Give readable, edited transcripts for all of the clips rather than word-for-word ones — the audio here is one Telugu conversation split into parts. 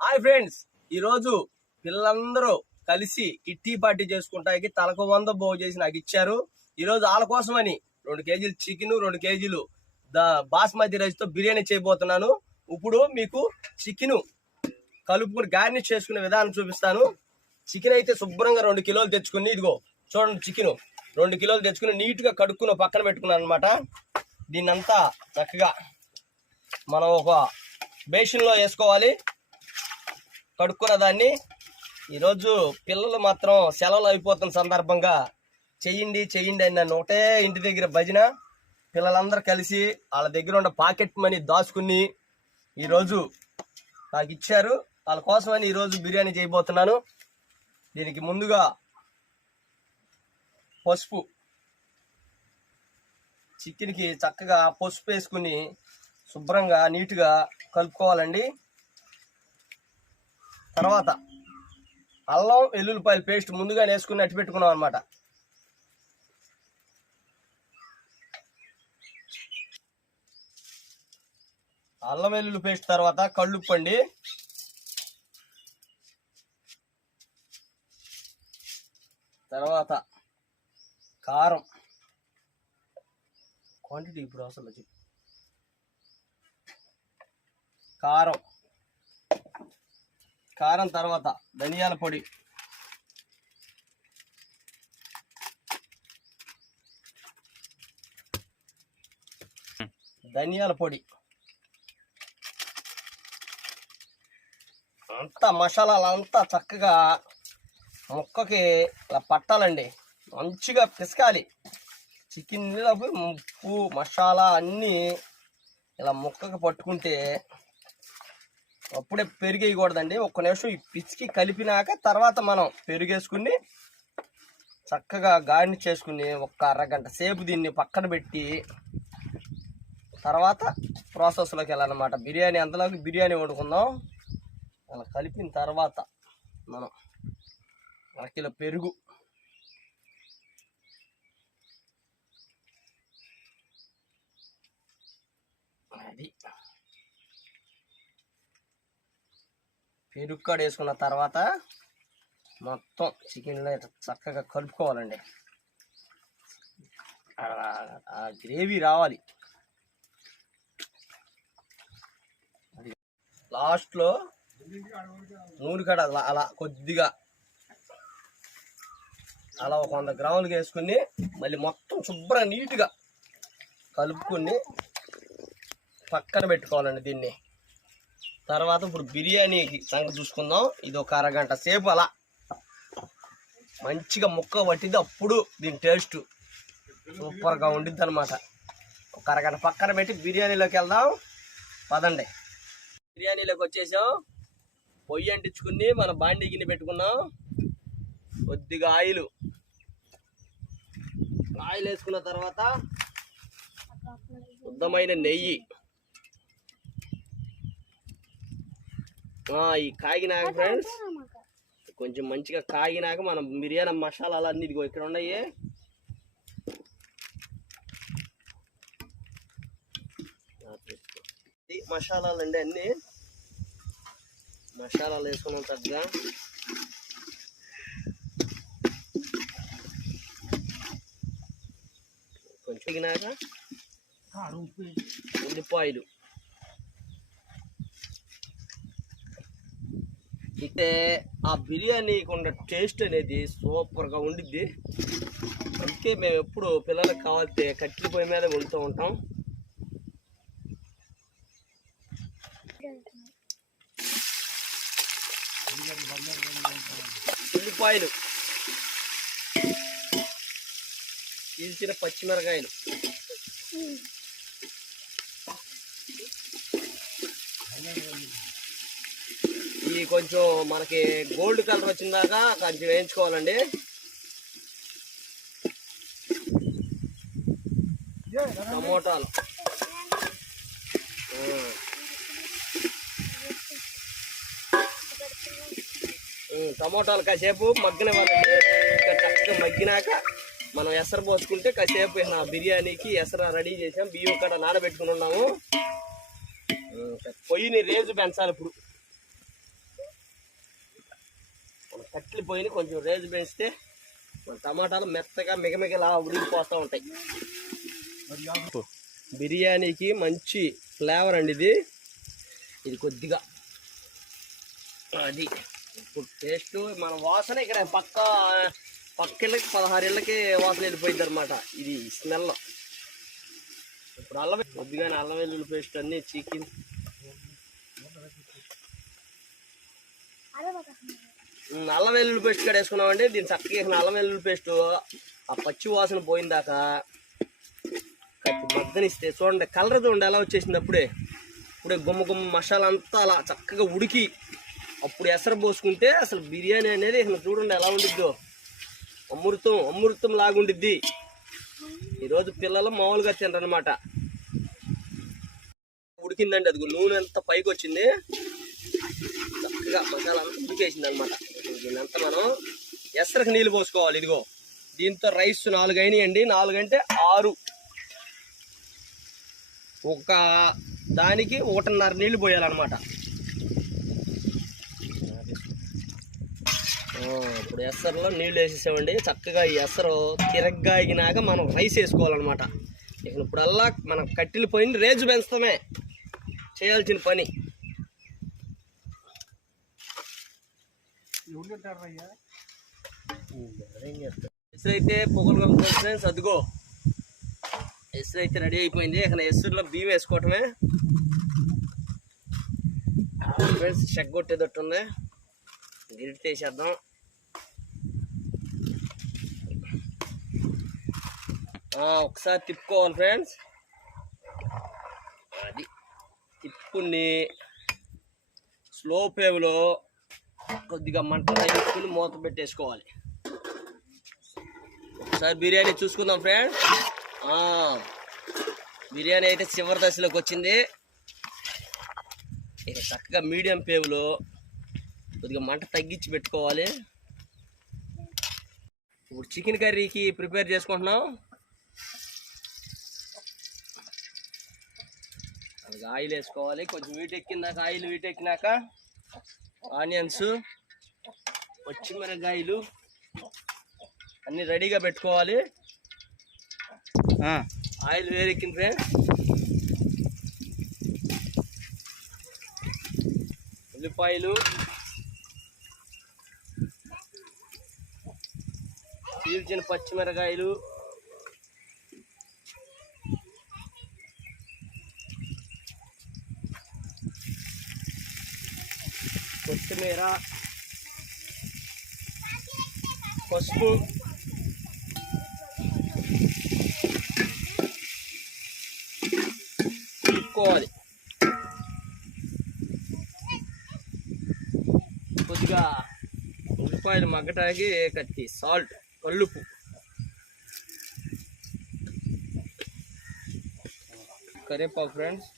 హాయ్ ఫ్రెండ్స్, ఈరోజు పిల్లలందరూ కలిసి కిట్టి పార్టీ చేసుకుంటానికి తలకు 100 బాగు చేసి నాకు ఇచ్చారు. ఈరోజు వాళ్ళ కోసమని 2 కేజీలు చికెన్, 2 కేజీలు బాస్మతి రైస్ తో బిర్యానీ చేయబోతున్నాను. ఇప్పుడు మీకు చికెన్ కలుపుకొని గార్నిష్ చేసుకునే విధానం చూపిస్తాను. చికెన్ అయితే శుభ్రంగా 2 కిలోలు తెచ్చుకుని, ఇదిగో చూడండి, చికెన్ 2 కిలోలు తెచ్చుకుని నీట్ గా కడుక్కుని పక్కన పెట్టుకున్నాను అనమాట. దీన్నంతా చక్కగా మనం ఒక బేసిన్ లో వేసుకోవాలి. కడుక్కున్న దాన్ని ఈరోజు పిల్లలు మాత్రం సెలవులు అయిపోతున్న సందర్భంగా చెయ్యండి అని నన్ను ఒకటే ఇంటి దగ్గర భజన. పిల్లలందరూ కలిసి వాళ్ళ దగ్గర ఉన్న పాకెట్ మనీ దాచుకుని ఈరోజు నాకు ఇచ్చారు. వాళ్ళ కోసమని ఈరోజు బిర్యానీ చేయబోతున్నాను. దీనికి ముందుగా పసుపు, చికెన్కి చక్కగా పసుపు వేసుకుని శుభ్రంగా నీట్గా కలుపుకోవాలండి. తర్వాత అల్లం వెల్లుల్లిపాయల పేస్ట్ ముందుగా వేసుకుని అట్టి పెట్టుకున్నాం అనమాట. అల్లం వెల్లుల్లి పేస్ట్ తర్వాత కళ్ళుప్పండి, తర్వాత కారం క్వాంటిటీ ఇప్పుడు అవసరం చెప్పు. కారం తర్వాత ధనియాల పొడి, అంతా మసాలాలంతా చక్కగా ముక్కకి ఇలా పట్టాలండి. మంచిగా పిసకాలి. చికెన్ ఉప్పు మసాలా అన్నీ ఇలా ముక్కకి పట్టుకుంటే అప్పుడే పెరిగేయకూడదండి. 1 నిమిషం ఈ పిచ్చికి కలిపినాక తర్వాత మనం పెరిగేసుకుని చక్కగా గార్నిష్ చేసుకుని 1 అరగంట సేపు దీన్ని పక్కన పెట్టి తర్వాత ప్రాసెస్లోకి వెళ్ళాలన్నమాట. బిర్యానీ అంతలోకి బిర్యానీ వండుకుందాం. అలా కలిపిన తర్వాత మనం 1 కిలో పెరుగు, అది పెరుగు కూడా వేసుకున్న తర్వాత మొత్తం చికెన్లో చక్కగా కలుపుకోవాలండి. ఆ గ్రేవీ రావాలి. లాస్ట్లో నూనె కడ అలా కొద్దిగా అలా 100 గ్రాములు వేసుకుని మళ్ళీ మొత్తం శుభ్రంగా నీట్గా కలుపుకొని పక్కన పెట్టుకోవాలండి దీన్ని. తర్వాత ఇప్పుడు బిర్యానీ సంగతి చూసుకుందాం. ఇది 1 అరగంట సేపు అలా మంచిగా ముక్క పట్టింది. అప్పుడు దీని టేస్ట్ సూపర్గా ఉండిద్ది అనమాట. 1 అరగంట పక్కన పెట్టి బిర్యానీలోకి వెళ్దాం. పదండి, బిర్యానీలోకి వచ్చేసాం. పొయ్యి అంటించుకుని మన బాండీ గిన్నె పెట్టుకున్నాం. కొద్దిగా ఆయిల్ వేసుకున్న తర్వాత శుద్ధమైన నెయ్యి, ఈ కాగినాక ఫ్రెండ్స్ కొంచెం మంచిగా కాగినాక మనం బిర్యానీ మసాలాలు అన్ని ఇదిగో ఇక్కడ ఉన్నాయి. మసాలాలు అండి, అన్ని మసాలాలు వేసుకున్నాం చక్కగా. కొంచెం తగినాక ఉల్లిపాయలు, అయితే ఆ బిర్యానీకి ఉన్న టేస్ట్ అనేది సూపర్గా ఉండిద్ది. అందుకే మేము ఎప్పుడు పిల్లలకు కావాలితే కట్టెల పొయ్యి మీద వండుతూ ఉంటాం. ఉల్లిపాయలు, చీల్చిన పచ్చిమిరకాయలు, ఇది కొంచెం మనకి గోల్డ్ కలర్ వచ్చిందాక కొంచెం వేయించుకోవాలండి. టమోటాలు, టమోటాలు కాసేపు మగ్గినవ్వాలండి. చక్కగా మగ్గినాక మనం ఎసరు పోసుకుంటే కాసేపు బిర్యానీకి ఎసరు రెడీ చేసాం. బియ్యం కూడా నానబెట్టుకుని ఉన్నాము. పొయ్యిని రేజు పెంచాలి. ఇప్పుడు కట్టెలు పోయి కొంచెం రేజు పెంచితే టమాటాలు మెత్తగా మిగమిగలా ఉడికిపోతూ ఉంటాయి. బిర్యానీకి మంచి ఫ్లేవర్ అండి ఇది కొద్దిగా అది ఇప్పుడు టేస్ట్ మన వాసన ఇక్కడ పక్కిళ్ళకి 16 ఇళ్ళకి వాసన వెళ్ళిపోయింది అనమాట. ఇది స్మెల్. ఇప్పుడు కొద్దిగానే అల్లం వెల్లుల్లి పేస్ట్ అన్ని చికెన్ అల్లం వెల్లుల్లి పేస్ట్ కూడా వేసుకున్నామండి. దీన్ని చక్కగా అల్లం వెల్లుల్లి పేస్ట్ ఆ పచ్చి వాసన పోయిందాక మద్దనిస్తే చూడండి, కలర్ చూడండి ఎలా వచ్చేసింది. ఇప్పుడే గుమ్మ మసాలా అంతా అలా చక్కగా ఉడికి అప్పుడు ఎసరు పోసుకుంటే అసలు బిర్యానీ అనేది ఇక్కడ చూడండి ఎలా ఉండిద్దో, అమృతం లాగుండిద్ది. ఈరోజు పిల్లలు మామూలుగా తినరనమాట. ఉడికిందండి, అది నూనె ఎంత పైకి వచ్చింది, చక్కగా మసాలా అంతా ఉడికేసింది అనమాట. దీనంతా మనం ఎసరికి నీళ్ళు పోసుకోవాలి. ఇదిగో దీంతో రైస్ 4 అయినాయండి. 4 అంటే 6, ఒక దానికి 1.5 నీళ్ళు పోయాలన్నమాట. ఇప్పుడు ఎసరులో నీళ్ళు వేసేసామండి. చక్కగా ఈ ఎసరు తిరగ్గా ఎగినాక మనం రైస్ వేసుకోవాలన్నమాట. ఇప్పుడల్లా మనం కట్టెలు పోయిన రేజు పెంచడమే చేయాల్సిన పని. ఎసరు అయితే పొగలు కలుపుకోవాలి ఫ్రెండ్స్. అదిగో ఎసరు అయితే రెడీ అయిపోయింది. ఇక్కడ ఎసరులో బియ్యం వేసుకోవటమే ఫ్రెండ్స్. చెక్ కొట్టేదట్టు ఉంది, గిరిటి వేసేద్దాం. ఒకసారి తిప్పుకోవాలి ఫ్రెండ్స్. అది తిప్పుని స్లో ఫ్లేమ్లో కొద్దిగా మంట తగ్గించుకుని మూత పెట్టేసుకోవాలి. ఒకసారి బిర్యానీ చూసుకుందాం ఫ్రెండ్స్. బిర్యానీ అయితే చివరి దశలోకి వచ్చింది. ఇక చక్కగా మీడియం ఫ్లేమ్లో కొద్దిగా మంట తగ్గించి పెట్టుకోవాలి. ఇప్పుడు చికెన్ కర్రీకి ప్రిపేర్ చేసుకుంటున్నాం. అది ఆయిల్ వేసుకోవాలి. కొంచెం ఆయిల్ వీటెక్కినాక ఆనియన్స్, పచ్చిమిరకాయలు అన్నీ రెడీగా పెట్టుకోవాలి. ఆయిల్ వేరెక్కింది ఫ్రెండ్స్. ఉల్లిపాయలు, చీల్చిన పచ్చిమిరకాయలు, కొత్తిమీర, పసుపు, తిప్పుకోవాలి. కొద్దిగా ఉల్లిపాయలు మగ్గటానికి కత్తి సాల్ట్, కల్లుపు, కరివేపాకు ఫ్రెండ్స్.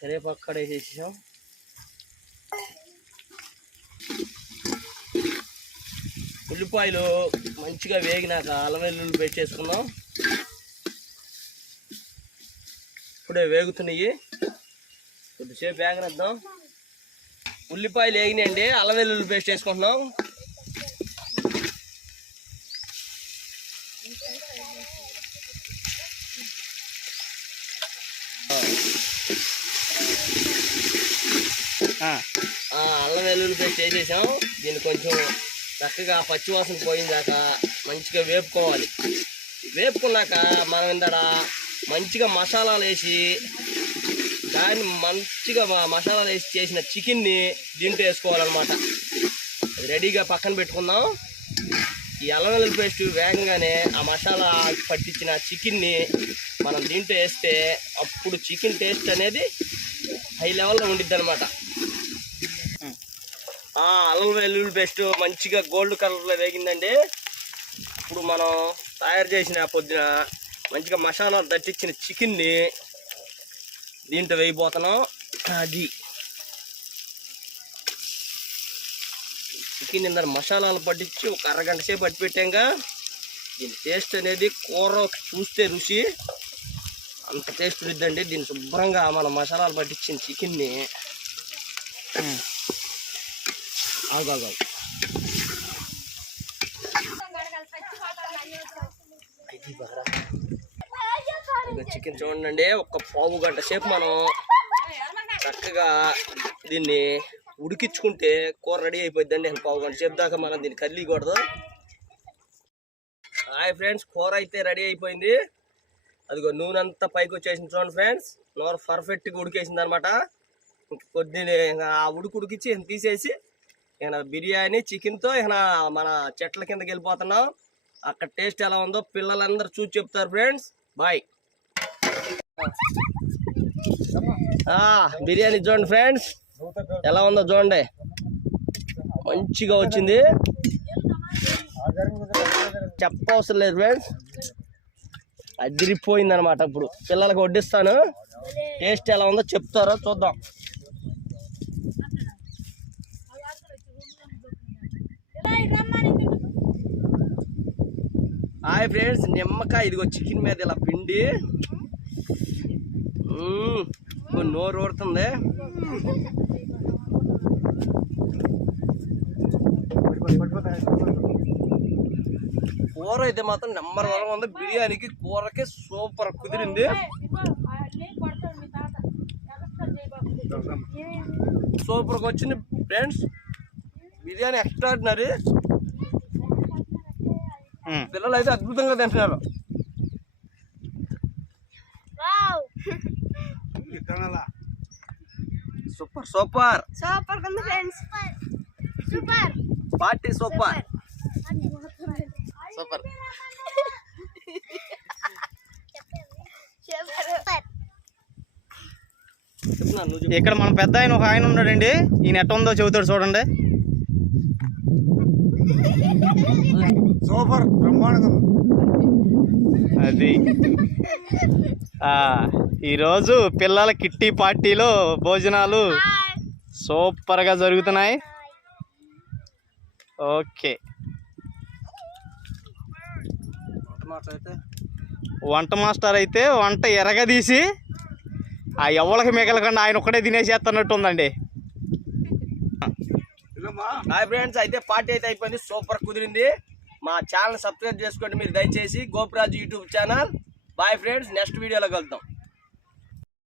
కరివేపాకు కూడా వేసేసాం. ఉల్లిపాయలు మంచిగా వేగినాక అల్లం వెల్లుల్లి పెట్టేసుకుందాం. ఇప్పుడే వేగుతున్నాయి, కొద్దిసేపు వేగనిద్దాం. ఉల్లిపాయలు వేగినాయండి, అల్లం వెల్లుల్లి పేస్ట్ వేసుకుంటున్నాం. అల్లం వెల్లుల్లి పేస్ట్ వేసేసాం. దీన్ని కొంచెం చక్కగా పచ్చివాసన పోయిందాక మంచిగా వేపుకోవాలి. వేపుకున్నాక మనం ఇందడ మంచిగా మసాలాలు వేసి దాన్ని మంచిగా మసాలాలు వేసి చేసిన చికెన్ని దీంట్లో వేసుకోవాలన్నమాట. అది రెడీగా పక్కన పెట్టుకుందాం. ఈ అల్లం వెల్లుల్లి పేస్ట్ వేగంగానే ఆ మసాలా పట్టించిన చికెన్ని మనం దీంట్లో వేస్తే అప్పుడు చికెన్ టేస్ట్ అనేది హై లెవెల్లో ఉండిద్ది అనమాట. అల్లం వెల్లుల్లి పేస్ట్ మంచిగా గోల్డ్ కలర్లో వేగిందండి. ఇప్పుడు మనం తయారు చేసిన పొద్దున మంచిగా మసాలా దట్టించిన చికెన్ని దీంట్లో వేయబోతున్నాం. అది చికెన్ ఇందర మసాలాలు పట్టించి ఒక అరగంట సేపు పట్టి పెట్టాక దీని టేస్ట్ అనేది కూర చూస్తే రుచి అంత టేస్ట్ ఇద్దండి. దీన్ని శుభ్రంగా మన మసాలాలు పట్టించిన చికెన్ని ఆగు ఆగు ఆగు. చికెన్ చూడండి, ఒక పావు గంట సేపు మనం చక్కగా దీన్ని ఉడికించుకుంటే కూర రెడీ అయిపోద్దండి. పావు గంట సేపు దాకా మనం దీన్ని కదిలియకూడదు. హాయ్ ఫ్రెండ్స్, కూర అయితే రెడీ అయిపోయింది. అదిగో నూనె అంతా పైకి వచ్చేసింది చూడండి ఫ్రెండ్స్. నూనె పర్ఫెక్ట్గా ఉడికేసింది అనమాట. కొద్ది ఆ ఉడికించి తీసేసి ఇక బిర్యానీ చికెన్తో ఇక మన చెట్ల కిందకి వెళ్ళిపోతున్నాం. అక్కడ టేస్ట్ ఎలా ఉందో పిల్లలందరూ చూసి చెప్తారు ఫ్రెండ్స్. బాయ్. బిర్యానీ చూడండి ఫ్రెండ్స్, ఎలా ఉందో చూడండి. మంచిగా వచ్చింది, చెప్పవసరం లేదు ఫ్రెండ్స్. అదిరిపోయింది అనమాట. ఇప్పుడు పిల్లలకు వడ్డిస్తాను, టేస్ట్ ఎలా ఉందో చెప్తారో చూద్దాం. హాయ్ ఫ్రెండ్స్, నిమ్మకాయ ఇదిగో చికెన్ మీద ఇలా పిండి నోరు ఊరుతుంది. కూర అయితే మాత్రం నెంబర్ 1 ఉంది. బిర్యానీకి కూరకి సూపర్ కుదిరింది. సూపర్గా వచ్చింది ఫ్రెండ్స్. బిర్యానీ ఎక్స్ట్రాడినరీ. పిల్లలు అయితే అద్భుతంగా తింటున్నారు. సూపర్ సూపర్ సూపర్ ఉంది friends. Super party super super. ఇక్కడ మన పెద్ద ఆయన ఒక ఆయన ఉన్నాడండి. ఈయన ఎట్ట ఉందో చెబుతాడు చూడండి. సూపర్ బ్రహ్మాండంగా. అది ఈరోజు పిల్లల కిట్టి పార్టీలో భోజనాలు సూపర్గా జరుగుతున్నాయి. ఓకే, వంట మాస్టర్ అయితే వంట ఎరగదీసి ఆ ఎవరికి మిగలకుండా ఆయన ఒక్కడే తినేసేస్తున్నట్టు ఉందండి. హాయ్ ఫ్రెండ్స్, అయితే పార్టీ అయితే అయిపోయింది, సూపర్ కుదిరింది. మా ఛానల్ సబ్స్క్రైబ్ చేసుకోండి మీరు దయచేసి, Gopuraju YouTube channel. Bye friends, next వీడియోలో కలుద్దాం.